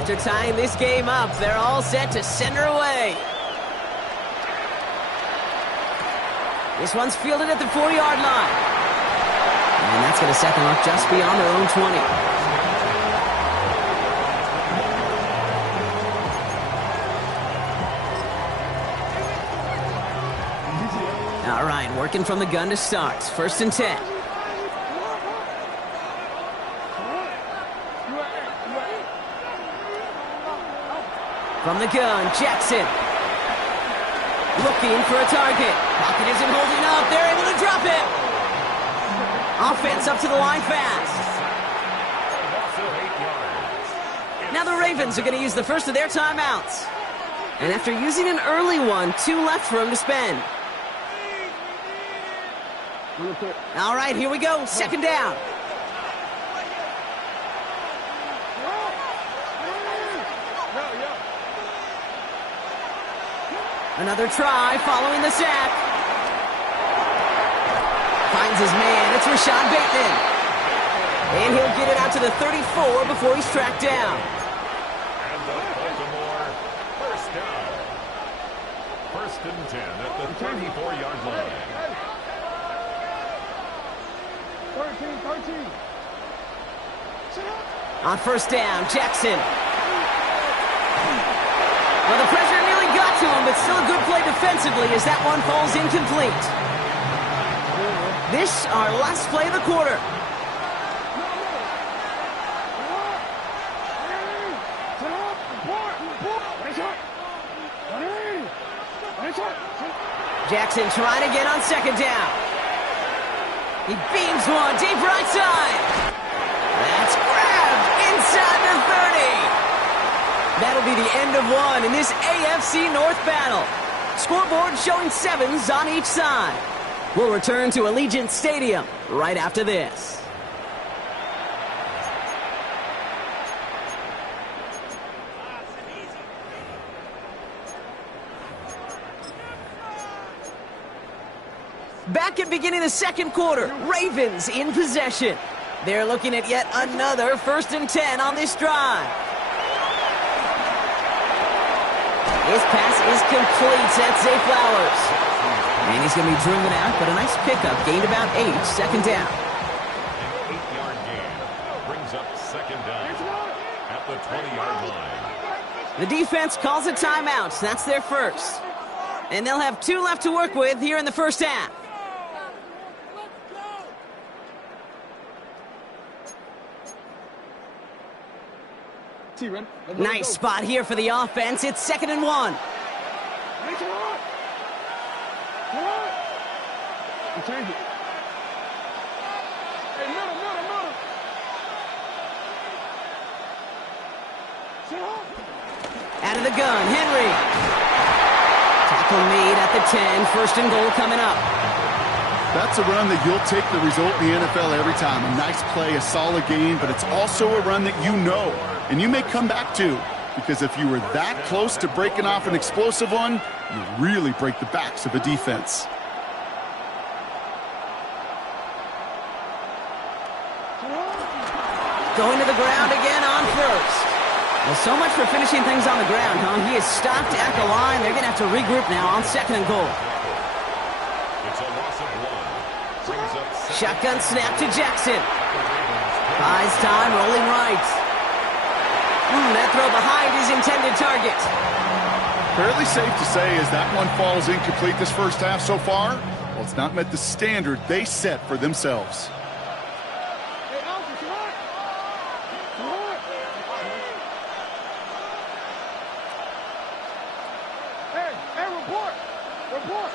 after tying this game up, they're all set to send her away. This one's fielded at the 4-yard line. And that's going to set them up just beyond their own 20. All right, working from the gun to start. 1st and 10. From the gun, Jackson. Looking for a target. Pocket isn't holding up. They're able to drop it. Offense up to the line fast. Now the Ravens are going to use the first of their timeouts. And after using an early one, 2 left for them to spend. All right, here we go. 2nd down. Another try following the sack. Finds his man. It's Rashad Bateman. And he'll get it out to the 34 before he's tracked down. And the Baltimore first down. 1st and 10 at the 34-yard line. 13. On 1st down, Jackson. Well, the pressure nearly got to him, but still a good play defensively as that one falls incomplete. This, our last play of the quarter. Jackson trying to get on 2nd down. He beams one deep right side. That's grabbed inside the 30. That'll be the end of one in this AFC North battle. Scoreboard showing 7s on each side. We'll return to Allegiant Stadium right after this. Back at beginning of the 2nd quarter, Ravens in possession. They're looking at yet another 1st and 10 on this drive. His pass is complete. That's Zay Flowers. And he's going to be driven out, but a nice pickup. Gained about 8. 2nd down. An 8-yard gain brings up 2nd down at the 20-yard line. The defense calls a timeout. That's their first. And they'll have 2 left to work with here in the 1st half. Nice spot here for the offense. It's 2nd and 1. Out of the gun, Henry. Tackle made at the 10. 1st and goal coming up. That's a run that you'll take the result in the NFL every time. A nice play, a solid game, but it's also a run that you know, and you may come back to, because if you were that close to breaking off an explosive one, you really break the backs of a defense. Going to the ground again on 1st. Well, so much for finishing things on the ground, huh? He is stopped at the line. They're going to have to regroup now on 2nd and goal. It's a loss of 1. Brings up Shotgun snap to Jackson. Buys time, rolling right. That throw behind his intended target. Fairly safe to say as that one falls incomplete this 1st half so far, well, it's not met the standard they set for themselves. Report.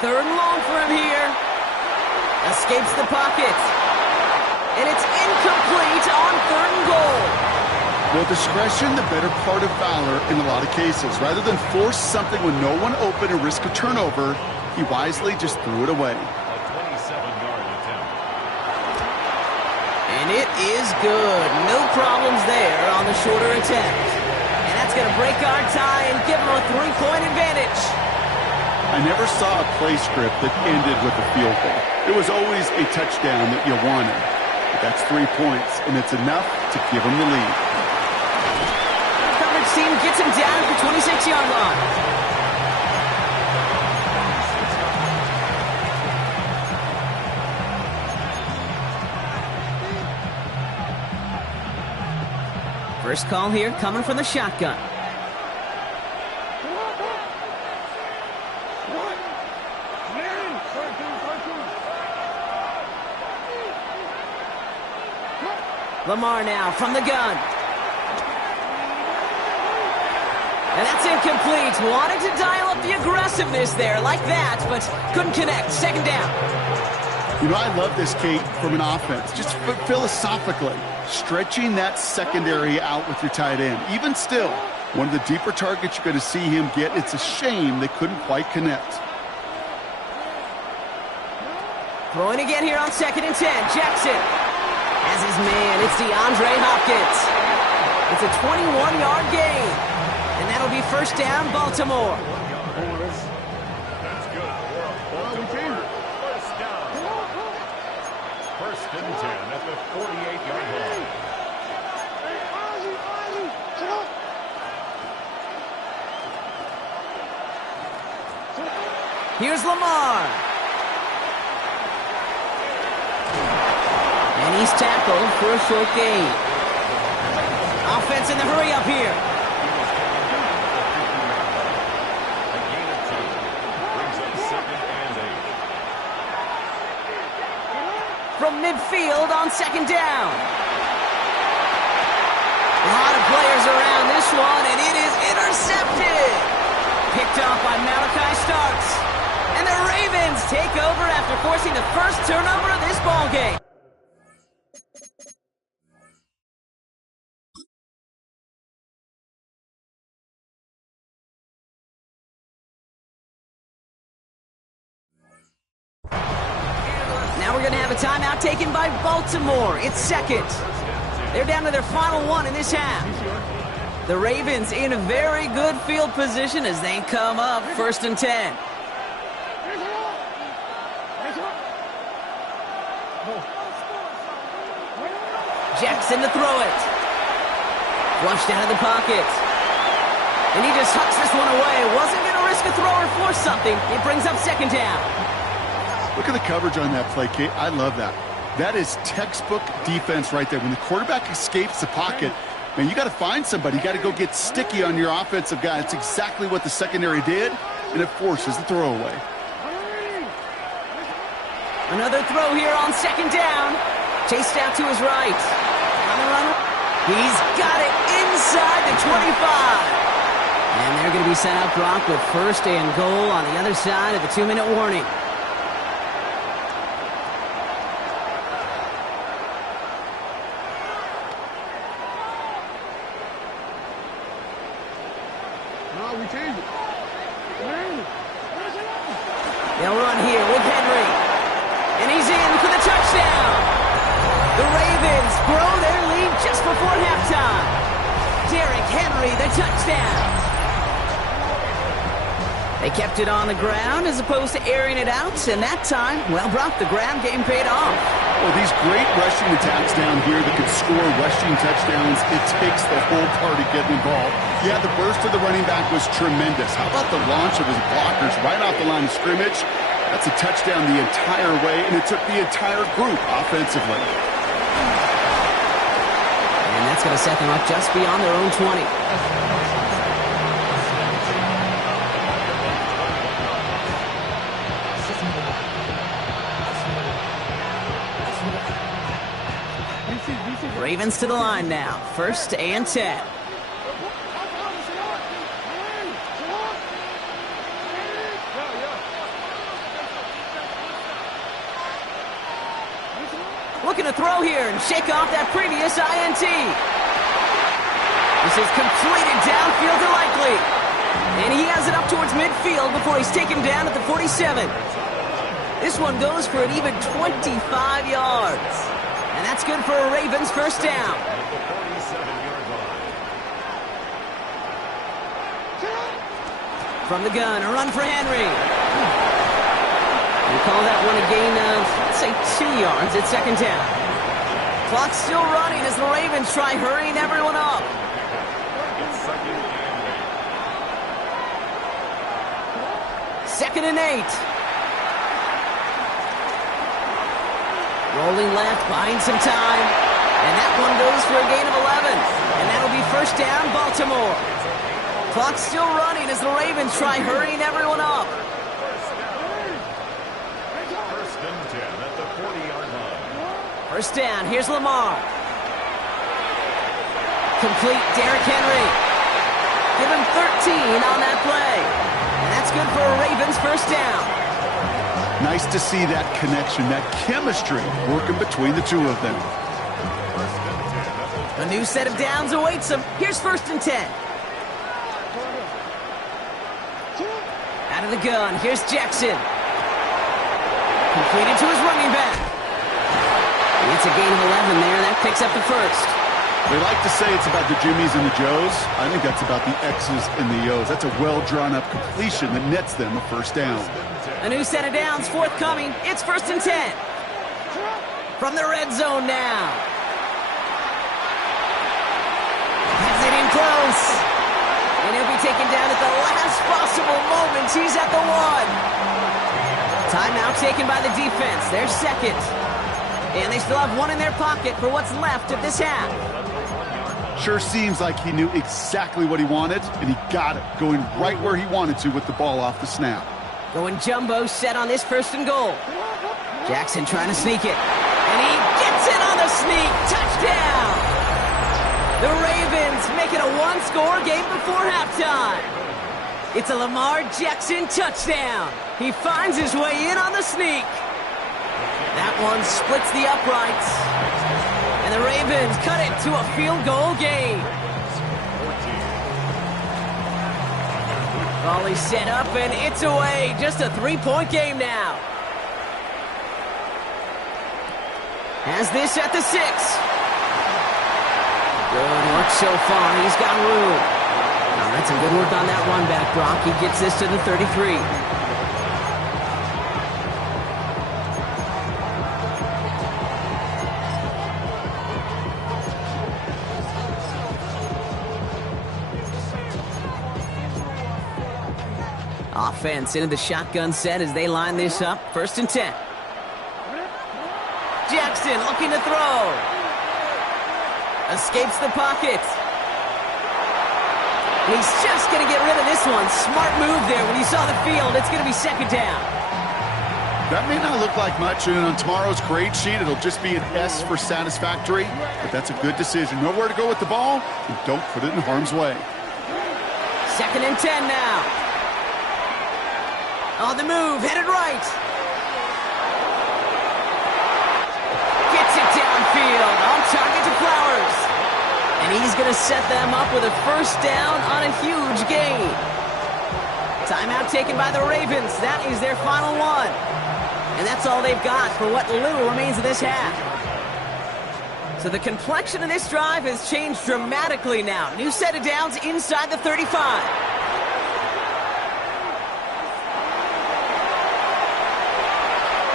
Third and long for him here. Escapes the pocket. And it's incomplete on 3rd and goal. Well, discretion, the better part of valor in a lot of cases. Rather than force something with no one open and risk a turnover, he wisely just threw it away. A 27-yard attempt. And it is good. No problems there on the shorter attempt. And that's going to break our tie and give them a 3-point advantage. I never saw a play script that ended with a field goal. It was always a touchdown that you wanted. But that's 3 points, and it's enough to give them the lead. The coverage team gets him down at the 26-yard line. First call here coming from the shotgun. Lamar now from the gun. And that's incomplete. Wanted to dial up the aggressiveness there like that, but couldn't connect. Second down. You know, I love this, Kate, from an offense. Just philosophically, stretching that secondary out with your tight end. Even still, one of the deeper targets you're going to see him get. It's a shame they couldn't quite connect. Throwing again here on 2nd and 10. Jackson has his man. It's DeAndre Hopkins. It's a 21-yard gain. And that'll be first down, Baltimore. That's good for Baltimore. First down. First and 10 at the 48-yard line. Here's Lamar. And he's tackled for a short gain. Offense in the hurry up here. A gain of 2. Brings up 2nd and 8. From midfield on 2nd down. A lot of players around this one, and it is intercepted. Picked off by Malachi Starks. And the Ravens take over after forcing the first turnover of this ballgame. Now we're going to have a timeout taken by Baltimore. It's second. They're down to their final one in this half. The Ravens in a very good field position as they come up 1st and 10. Jackson to throw it. Flushed out of the pocket. And he just hucks this one away. Wasn't going to risk a throw or force something. It brings up 2nd down. Look at the coverage on that play, Kate. I love that. That is textbook defense right there. When the quarterback escapes the pocket, man, you got to find somebody. You got to go get sticky on your offensive guy. It's exactly what the secondary did, and it forces the throwaway. Another throw here on 2nd down. Chased out to his right. On the run. He's got it inside the 25. And they're going to be sent out Brock with 1st and goal on the other side of the 2-minute warning. They'll run here with Henry. And he's in for the touchdown. The Ravens grow their lead just before halftime. Derrick Henry, the touchdown. They kept it on the ground as opposed to airing it out. And that time, well, Brock, the ground game paid off. Well, these great rushing attacks down here that could score rushing touchdowns, it takes the whole party getting involved. Yeah, the burst of the running back was tremendous. How about the launch of his blockers right off the line of scrimmage? That's a touchdown the entire way, and it took the entire group offensively. And that's going to set them up just beyond their own 20. Ravens to the line now. 1st and 10. Looking to throw here and shake off that previous INT. This is completed downfield to Likely. And he has it up towards midfield before he's taken down at the 47. This one goes for an even 25 yards. And And that's good for a Ravens first down. At the 47-yard line. From the gun, a run for Henry. We call that one a gain of, let's say, 2 yards at second down. Clock's still running as the Ravens try hurrying everyone up. It's second and 2nd and 8. Rolling left, buying some time. And that one goes for a gain of 11. And that'll be first down, Baltimore. Clock's still running as the Ravens try hurrying everyone up. First and 10 at the 40-yard line. First down, here's Lamar. Complete, Derrick Henry. Give him 13 on that play. And that's good for a Ravens first down. Nice to see that connection, that chemistry working between the two of them. A new set of downs awaits him. Here's first and 10. Out of the gun, here's Jackson. Completed to his running back. It's a gain of 11 there. That picks up the first. They like to say it's about the Jimmies and the Joes. I think that's about the X's and the O's. That's a well-drawn-up completion that nets them a first down. A new set of downs forthcoming. It's first and 10. From the red zone now. Has it in close. And he'll be taken down at the last possible moment. He's at the 1. Timeout taken by the defense. They're second. And they still have one in their pocket for what's left of this half. Sure seems like he knew exactly what he wanted, and he got it, going right where he wanted to with the ball off the snap. Going jumbo set on this first and goal. Jackson trying to sneak it. And he gets it on the sneak. Touchdown! The Ravens make it a one-score game before halftime. It's a Lamar Jackson touchdown. He finds his way in on the sneak. That one splits the uprights. And the Ravens cut it to a field goal game. Volley set up and it's away. Just a 3-point game now. Has this at the 6. Good work so far. He's got room. All right, some good work on that run back, Brock. He gets this to the 33. Offense into the shotgun set as they line this up. First and 10. Jackson looking to throw. Escapes the pocket. And he's just going to get rid of this one. Smart move there when he saw the field. It's going to be second down. That may not look like much, and on tomorrow's grade sheet, it'll just be an S for satisfactory, but that's a good decision. Nowhere to go with the ball, and don't put it in harm's way. Second and 10 now. On the move, headed right. Gets it downfield, on target to Flowers. And he's going to set them up with a first down on a huge gain. Timeout taken by the Ravens. That is their final one. And that's all they've got for what little remains of this half. So the complexion of this drive has changed dramatically now. New set of downs inside the 35.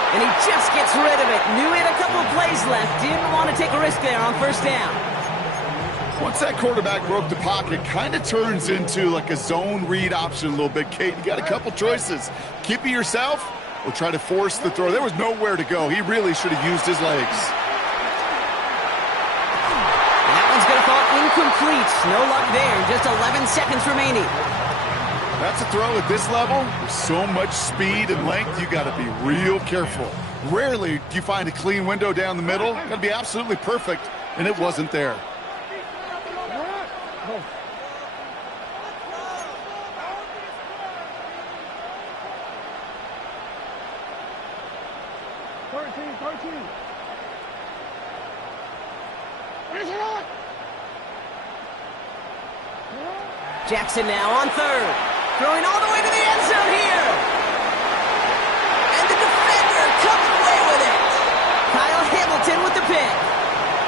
And he just gets rid of it. Knew he had a couple of plays left. Didn't want to take a risk there on first down. Once that quarterback broke the pocket, kind of turns into like a zone read option a little bit, Kate. You got a couple choices. Keep it yourself or try to force the throw. There was nowhere to go. He really should have used his legs. And that one's going to fall incomplete. No luck there. Just 11 seconds remaining. That's a throw at this level. With so much speed and length, you got to be real careful. Rarely do you find a clean window down the middle. Got to be absolutely perfect, and it wasn't there. Jackson now on third. Throwing all the way to the end zone here. And the defender comes away with it. Kyle Hamilton with the pick.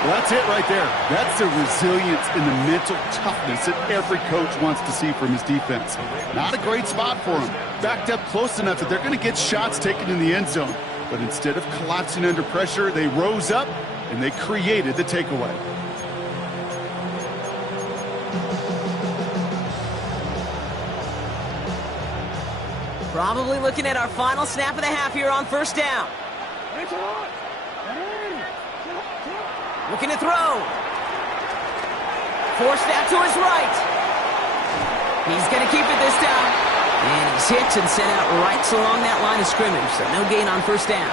Well, that's it right there. That's the resilience and the mental toughness that every coach wants to see from his defense. Not a great spot for him. Backed up close enough that they're going to get shots taken in the end zone. But instead of collapsing under pressure, they rose up and they created the takeaway. Probably looking at our final snap of the half here on first down. Looking to throw. Forced out to his right. He's going to keep it this time. And he's hit and sent out right along that line of scrimmage, so no gain on first down.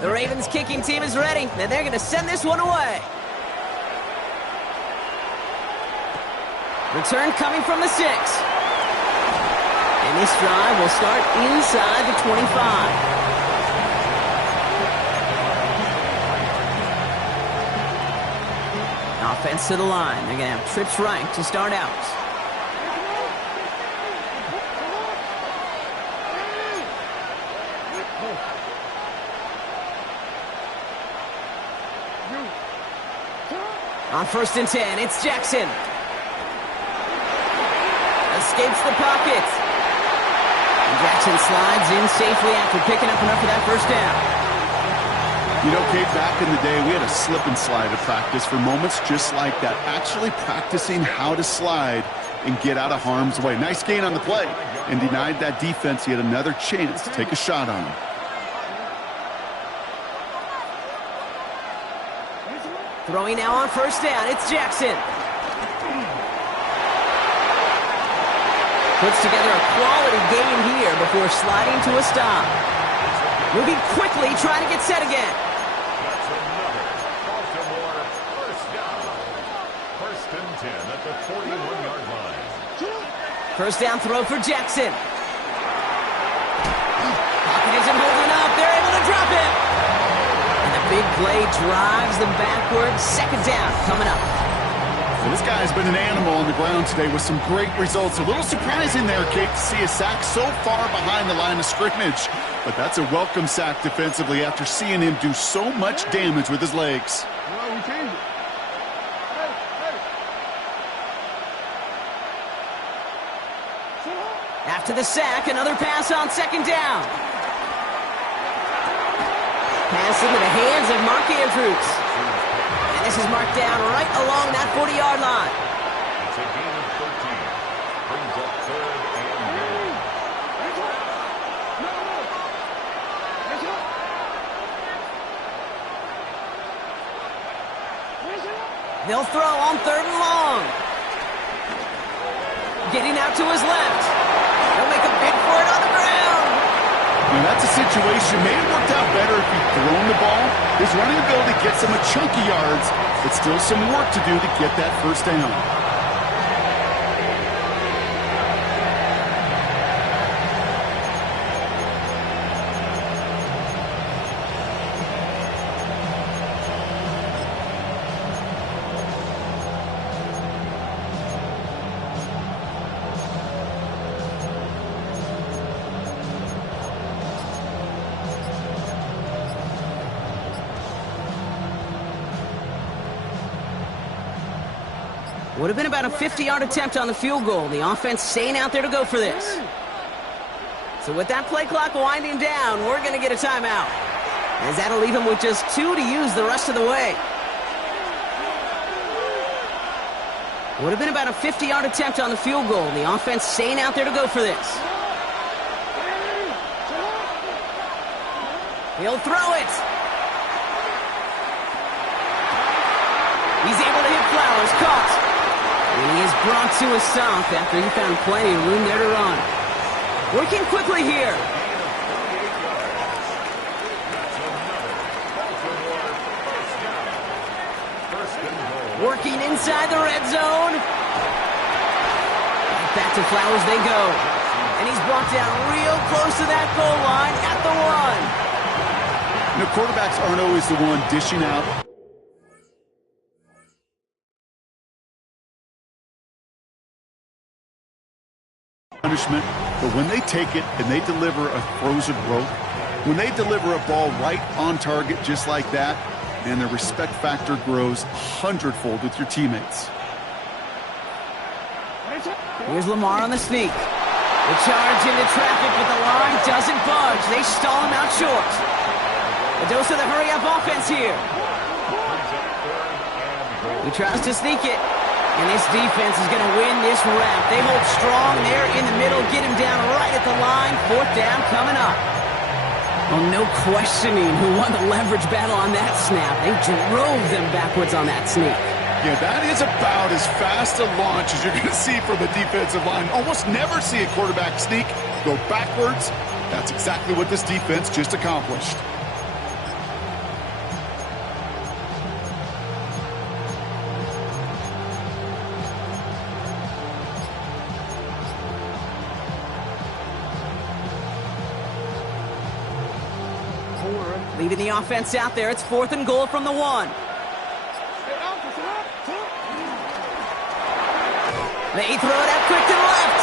The Ravens kicking team is ready, and they're going to send this one away. Return coming from the 6. And this drive will start inside the 25. Offense to the line. They're going to have trips right to start out. On 1st and 10, it's Jackson. Escapes the pocket. And Jackson slides in safely after picking up enough of that first down. You know, Kate, back in the day, we had a slip and slide at practice for moments just like that. Actually practicing how to slide and get out of harm's way. Nice gain on the play. And denied that defense yet another chance to take a shot on him. Throwing now on first down, it's Jackson. Puts together a quality gain here before sliding to a stop. Moving quickly, trying to get set again. That's another Baltimore first down. 1st and 10 at the 41-yard line. First down throw for Jackson. Pocket isn't holding up. They're able to drop it. Big play drives them backwards. 2nd down coming up. Well, this guy's been an animal on the ground today with some great results. A little surprising there, Kate, to see a sack so far behind the line of scrimmage. But that's a welcome sack defensively after seeing him do so much damage with his legs. After the sack, another pass on 2nd down. Pass into the hands of Mark Andrews. And this is marked down right along that 40-yard line. It's a gain of 13. Brings up 3rd and goal. They'll throw on 3rd and long. Getting out to his left. They'll make a big for it on the ground. Now, that's a situation. May have worked out better if he'd thrown the ball. His running ability gets him a chunky yards, but still some work to do to get that first down. Would have been about a 50-yard attempt on the field goal. The offense staying out there to go for this. So with that play clock winding down, we're going to get a timeout. As that'll leave him with just 2 to use the rest of the way. Would have been about a 50-yard attempt on the field goal. The offense staying out there to go for this. He'll throw it. He's able to hit Flowers. Caught. And he is brought to a stop after he found plenty of room there to run. Working quickly here. Working inside the red zone. Back to Flowers they go. And he's brought down real close to that goal line at the 1. You know, quarterbacks aren't always the one dishing out punishment, but when they take it and they deliver a frozen rope, when they deliver a ball right on target just like that, and the respect factor grows 100-fold with your teammates. Here's Lamar on the sneak. The charge into traffic, but the line doesn't budge. They stall him out short. A dose of the hurry-up offense here. He tries to sneak it. And this defense is going to win this round. They hold strong there in the middle, get him down right at the line. 4th down coming up. Well, no questioning who won the leverage battle on that snap. They drove them backwards on that sneak. Yeah, that is about as fast a launch as you're going to see from a defensive line. Almost never see a quarterback sneak, go backwards. That's exactly what this defense just accomplished. Leading the offense out there. It's 4th and goal from the 1. They throw it out quick to the left.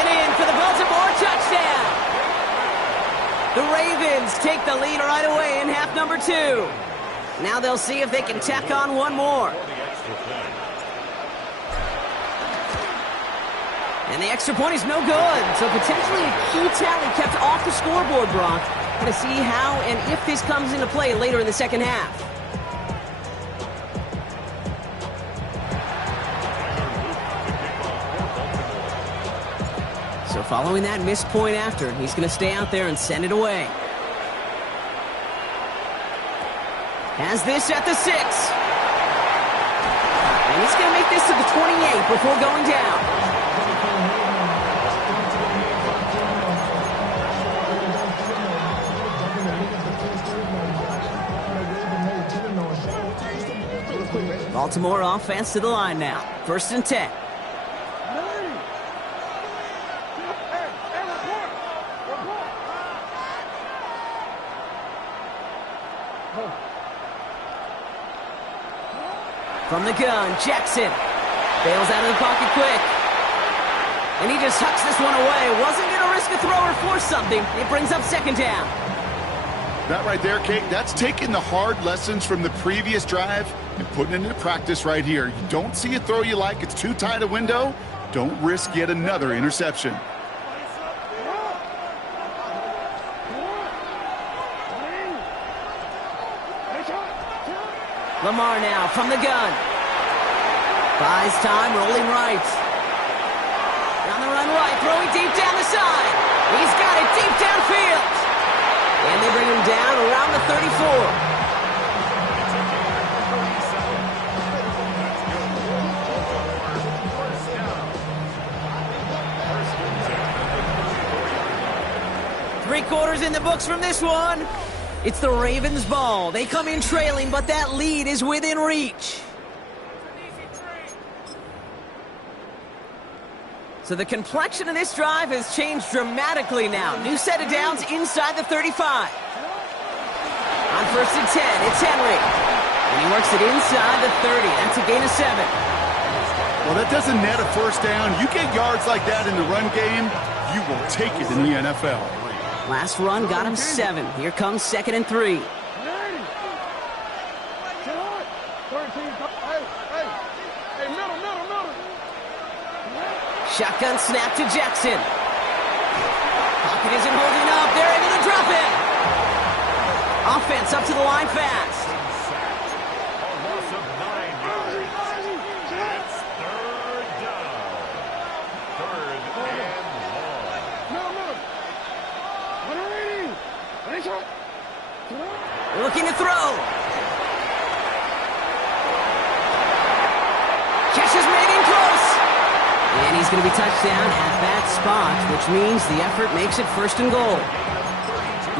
And in for the Baltimore touchdown. The Ravens take the lead right away in half number 2. Now they'll see if they can tack on one more. And the extra point is no good. So potentially a key tally kept off the scoreboard, Brock. Going to see how and if this comes into play later in the second half. So following that missed point after, he's going to stay out there and send it away. Has this at the 6. And he's going to make this to the 28 before going down. Baltimore offense to the line now. 1st and 10. From the gun, Jackson bails out of the pocket quick. And he just hucks this one away. Wasn't going to risk a throw or force something. It brings up 2nd down. That right there, Kate, that's taking the hard lessons from the previous drive and putting it into practice right here. You don't see a throw you like, it's too tight a window, don't risk yet another interception. Lamar now from the gun. Buys time, rolling right. On the run right, throwing deep down the side. He's got it deep downfield. And they bring him down around the 34. Three-quarters in the books from this one. It's the Ravens' ball. They come in trailing, but that lead is within reach. So the complexion of this drive has changed dramatically now. New set of downs inside the 35. On 1st and 10, it's Henry. And he works it inside the 30. That's a gain of 7. Well, that doesn't net a first down. You get yards like that in the run game, you will take it in the NFL. Last run got him 7. Here comes 2nd and 3. Shotgun snap to Jackson. Pocket isn't holding up. They're able to drop it. Offense up to the line fast. A loss of 9 yards. It's 3rd down. 3rd and long. Looking to throw. Catch is made in close. And he's going to be touched down at that spot, which means the effort makes it 1st and goal.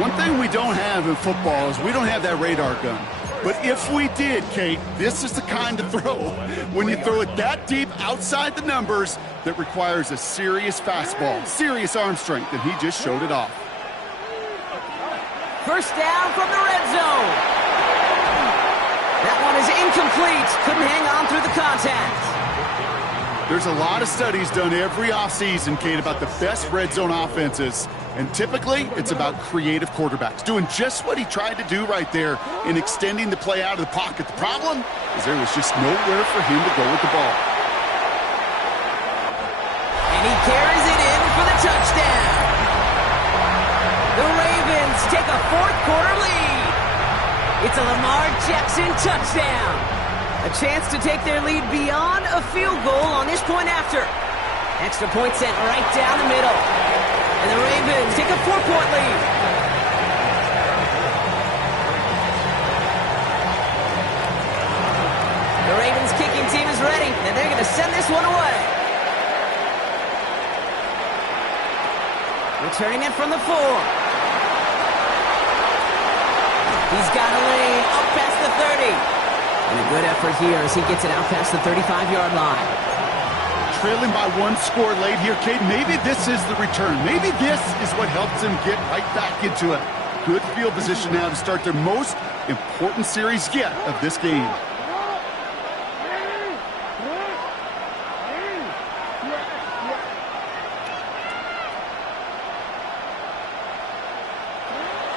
One thing we don't have in football is we don't have that radar gun. But if we did, Kate, this is the kind of throw, when you throw it that deep outside the numbers, that requires a serious fastball, serious arm strength, and he just showed it off. First down from the red zone. That one is incomplete. Couldn't hang on through the contact. There's a lot of studies done every offseason, Kate, about the best red zone offenses. And typically, it's about creative quarterbacks, doing just what he tried to do right there in extending the play out of the pocket. The problem is there was just nowhere for him to go with the ball. And he carries it in for the touchdown. The Ravens take a fourth-quarter lead. It's a Lamar Jackson touchdown. A chance to take their lead beyond a field goal on this point after. Extra point sent right down the middle. And the Ravens take a 4-point lead. The Ravens kicking team is ready, and they're going to send this one away. Returning it from the 4. He's got a lane up past the 30. And a good effort here as he gets it out past the 35-yard line. Trailing by one score late here, Kate. Maybe this is the return. Maybe this is what helps them get right back into it. Good field position now to start their most important series yet of this game.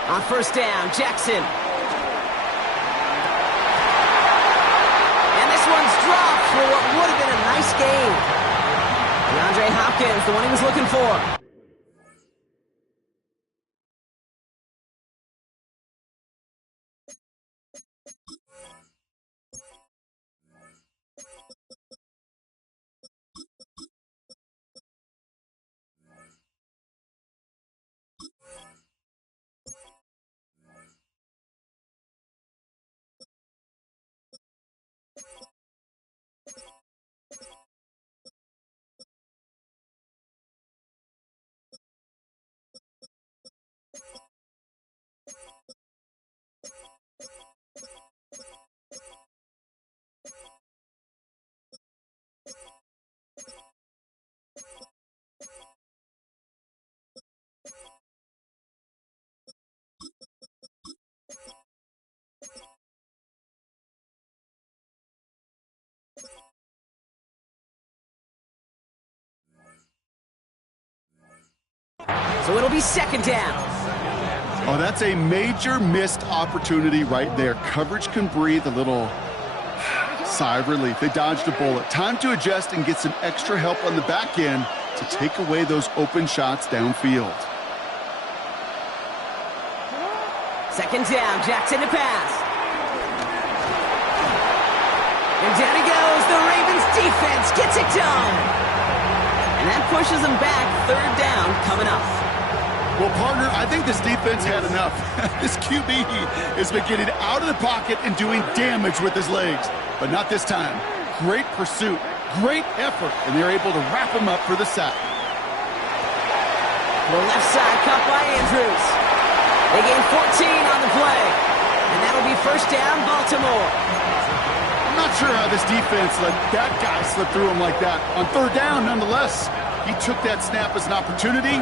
On first down, Jackson. One's dropped for what would have been a nice game. DeAndre Hopkins, the one he was looking for. So it'll be second down. Oh, that's a major missed opportunity right there. Coverage can breathe a little sigh of relief. They dodged a bullet. Time to adjust and get some extra help on the back end to take away those open shots downfield. Second down, Jackson to pass. And down he goes. The Ravens defense gets it done. And that pushes them back. Third down coming up. Well, partner, I think this defense had enough. This QB has been getting out of the pocket and doing damage with his legs. But not this time. Great pursuit, great effort, and they're able to wrap him up for the sack. The left side cut by Andrews. They gain 14 on the play. And that'll be first down, Baltimore. I'm not sure how this defense let that guy slip through him like that. On third down, nonetheless, he took that snap as an opportunity.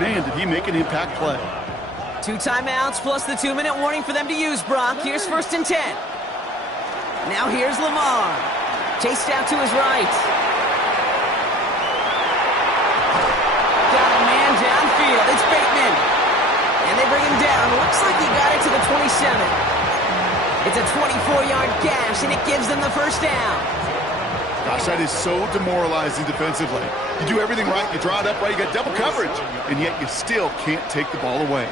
Man, did he make an impact play. 2 timeouts plus the 2-minute warning for them to use, Brock. Here's first and 10. Now here's Lamar. Chased out to his right. Got a man downfield. It's Bateman. And they bring him down. Looks like he got it to the 27. It's a 24-yard gash, and it gives them the first down. Gosh, that is so demoralizing defensively. You do everything right, you draw it up right, you got double coverage, and yet you still can't take the ball away.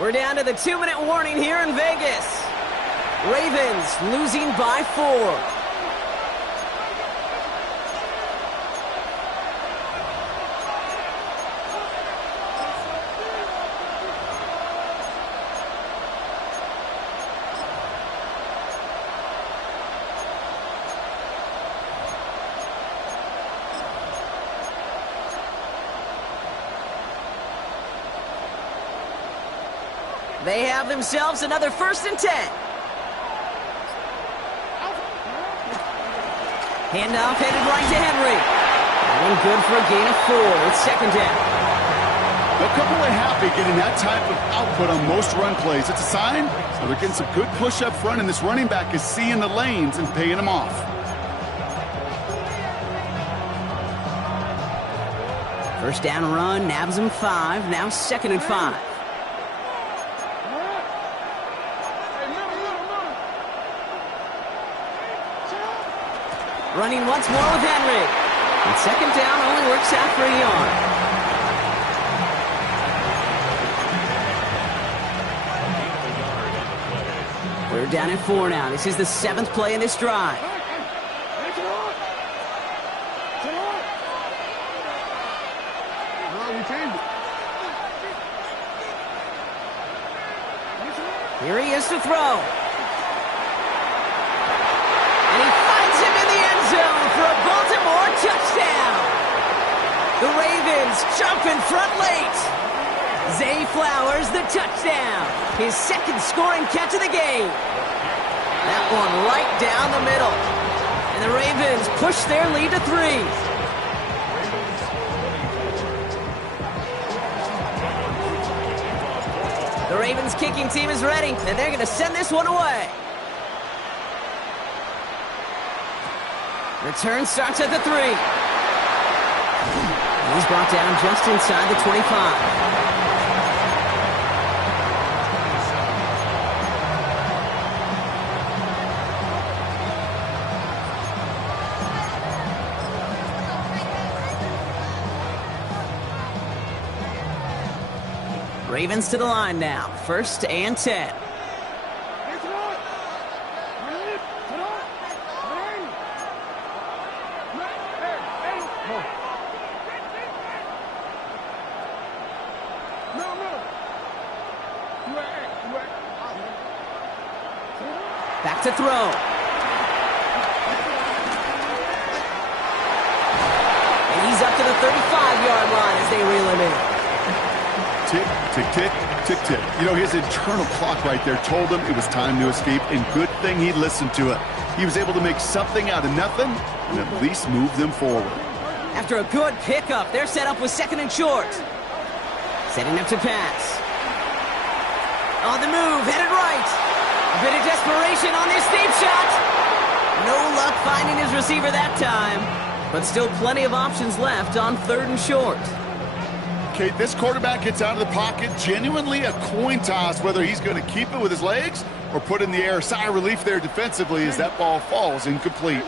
We're down to the 2-minute warning here in Vegas. Ravens losing by 4. They have themselves another 1st and 10. Handoff headed right to Henry. That one good for a gain of 4. It's 2nd down. They'll come away happy getting that type of output on most run plays. It's a sign so they're getting some good push up front, and this running back is seeing the lanes and paying them off. First down run, nabs him 5. Now 2nd and 5. Running once more with Henry. And 2nd down only works out for a yard. We're down at 4 now. This is the 7th play in this drive. Here he is to throw. And he finds him in the end zone for a Baltimore touchdown. The Ravens jump in front late. Zay Flowers, the touchdown. His 2nd scoring catch of the game. That one right down the middle. And the Ravens push their lead to 3. The Ravens kicking team is ready, and they're going to send this one away. Return starts at the 3. He's brought down just inside the 25. Ravens to the line now. 1st and 10. Back to throw. And he's up to the 35-yard line as they reel him in. Tick, tick, tick, tick, tick. You know, his internal clock right there told him it was time to escape, and good thing he listened to it. He was able to make something out of nothing and at least move them forward. After a good pickup, they're set up with 2nd and short. Setting up to pass. On the move, headed right. A bit of desperation on this deep shot. No luck finding his receiver that time, but still plenty of options left on 3rd and short. Okay, this quarterback gets out of the pocket, genuinely a coin toss whether he's going to keep it with his legs or put in the air. Sigh of relief there defensively as that ball falls incomplete.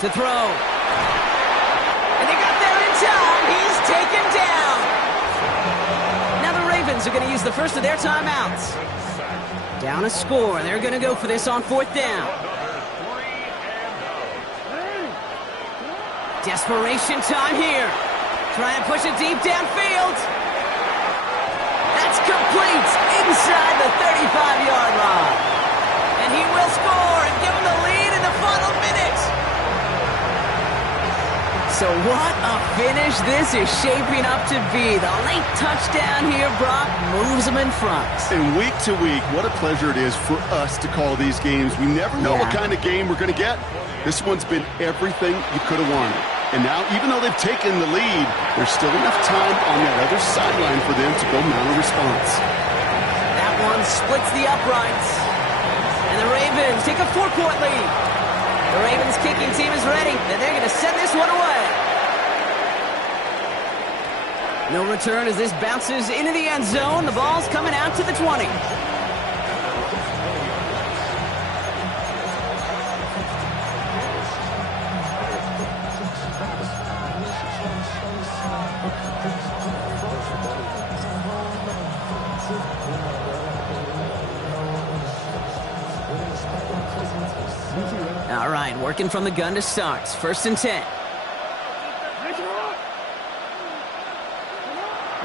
To throw. And they got there in time. He's taken down. Now the Ravens are going to use the first of their timeouts. Down a score. They're going to go for this on 4th down. Desperation time here. Trying to push it deep downfield. That's complete inside the 35-yard line. And he will score and give them the lead in the final minute. So what a finish this is shaping up to be. The late touchdown here, Brock, moves them in front. And week to week, what a pleasure it is for us to call these games. We never know what kind of game we're going to get. This one's been everything you could have wanted. And now, even though they've taken the lead, there's still enough time on that other sideline for them to go mount a response. That one splits the uprights. And the Ravens take a 4-point lead. The Ravens kicking team is ready, and they're going to send this one away. No return as this bounces into the end zone. The ball's coming out to the 20. All right, working from the gun to start. 1st and 10.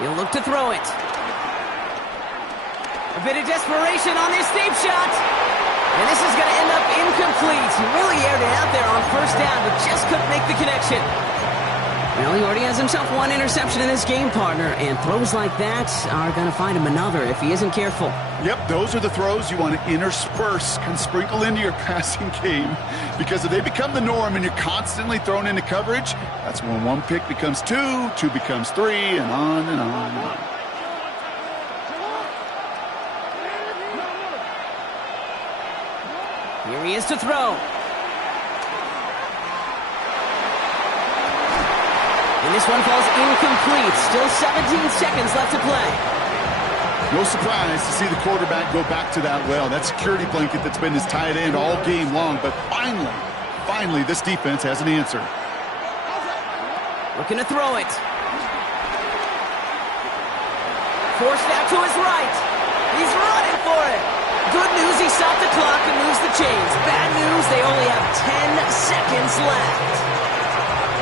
He'll look to throw it. A bit of desperation on this deep shot. And this is going to end up incomplete. He really aired it out there on first down, but just couldn't make the connection. Well, he already has himself one interception in this game, partner, and throws like that are going to find him another if he isn't careful. Yep, those are the throws you want to intersperse and sprinkle into your passing game, because if they become the norm and you're constantly thrown into coverage, that's when one pick becomes two, two becomes three, and on and on and on. Here he is to throw. And this one falls incomplete. Still 17 seconds left to play. No surprise to see the quarterback go back to that well. That security blanket that's been his tight end all game long. But finally, this defense has an answer. Looking to throw it. Forced out to his right. He's running for it. Good news, he stopped the clock and moves the chains. Bad news, they only have 10 seconds left.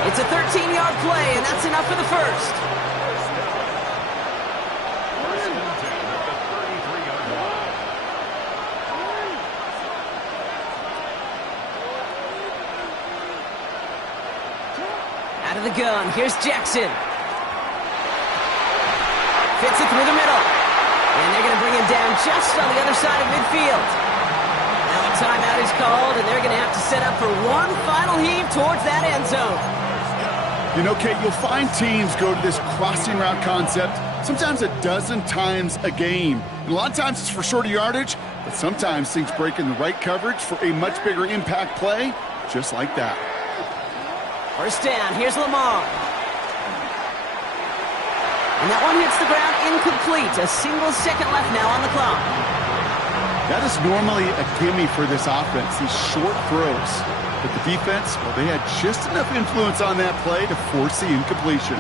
It's a 13-yard play, and that's enough for the first. First and 10 at the 33-yard line. Out of the gun, here's Jackson. Fits it through the middle. And they're going to bring him down just on the other side of midfield. Now a timeout is called, and they're going to have to set up for one final heave towards that end zone. You know, Kate, you'll find teams go to this crossing route concept sometimes a dozen times a game. And a lot of times it's for shorter yardage, but sometimes things break in the right coverage for a much bigger impact play, just like that. First down, here's Lamar. And that one hits the ground incomplete. A single second left now on the clock. That is normally a gimme for this offense, these short throws. But the defense, well, they had just enough influence on that play to force the incompletion.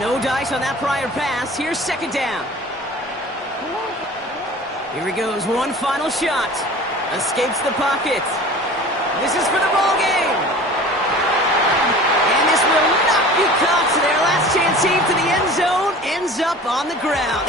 No dice on that prior pass. Here's second down. Here he goes, one final shot. Escapes the pocket. This is for the ball game. And this will not be caught. Their last chance heave to the end zone ends up on the ground.